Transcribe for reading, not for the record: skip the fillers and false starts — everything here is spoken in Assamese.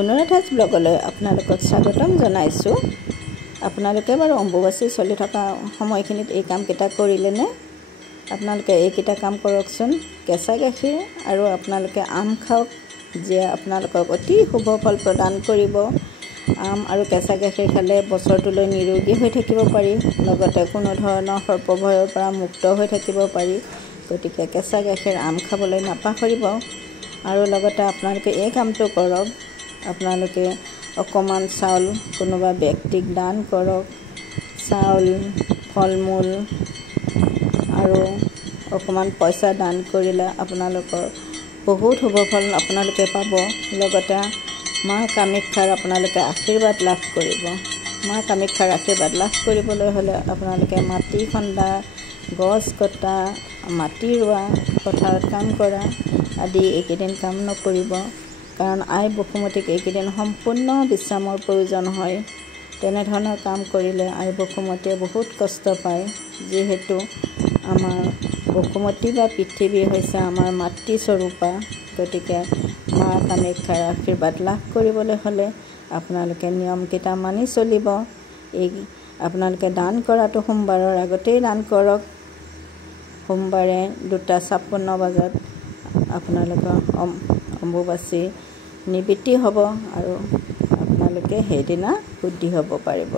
অনুৰাধাজ ব্লগলৈ আপোনালোকক স্বাগতম জনাইছোঁ। আপোনালোকে বাৰু অম্বুবাচী চলি থকা সময়খিনিত এই কামকেইটা কৰিলেনে? আপোনালোকে এইকেইটা কাম কৰকচোন। কেঁচা গাখীৰ আৰু আপোনালোকে আম খাওক, যিয়ে আপোনালোকক অতি শুভ ফল প্ৰদান কৰিব। আম আৰু কেঁচা গাখীৰ খালে বছৰটোলৈ নিৰোগী হৈ থাকিব পাৰি, লগতে কোনো ধৰণৰ সৰ্পভয়ৰ পৰা মুক্ত হৈ থাকিব পাৰি। গতিকে কেঁচা গাখীৰ আম খাবলৈ নাপাহৰিব। আৰু লগতে আপোনালোকে এই কামটো কৰক, আপোনালোকে অকণমান চাউল কোনোবা ব্যক্তিক দান কৰক। চাউল, ফল মূল আৰু অকণমান পইচা দান কৰিলে আপোনালোকৰ বহুত শুভ ফল আপোনালোকে পাব। লগতে মা কামাখ্যাৰ আপোনালোকে আশীৰ্বাদ লাভ কৰিব। মা কামাখ্যাৰ আশীৰ্বাদ লাভ কৰিবলৈ হ'লে আপোনালোকে মাটি খন্দা, গছ কটা, মাটি ৰোৱা, পথাৰত কাম কৰা আদি এইকেইদিন কাম নকৰিব। কাৰণ আই বসুমতীক এইকেইদিন সম্পূৰ্ণ বিশ্ৰামৰ প্ৰয়োজন হয়। তেনেধৰণৰ কাম কৰিলে আই বসুমতীয়ে বহুত কষ্ট পায়, যিহেতু আমাৰ বসুমতী বা পৃথিৱী হৈছে আমাৰ মাতৃস্বৰূপা। গতিকে মা কামাখ্যাৰ আশীৰ্বাদ লাভ কৰিবলৈ হ'লে আপোনালোকে নিয়মকেইটা মানি চলিব। আপোনালোকে দান কৰাটো সোমবাৰৰ আগতেই দান কৰক। সোমবাৰে 2:56 বজাত আপোনালোকৰ অম্বুবাচী নিবৃত্তি হ'ব আৰু আপোনালোকে সেইদিনা শুদ্ধি হ'ব পাৰিব।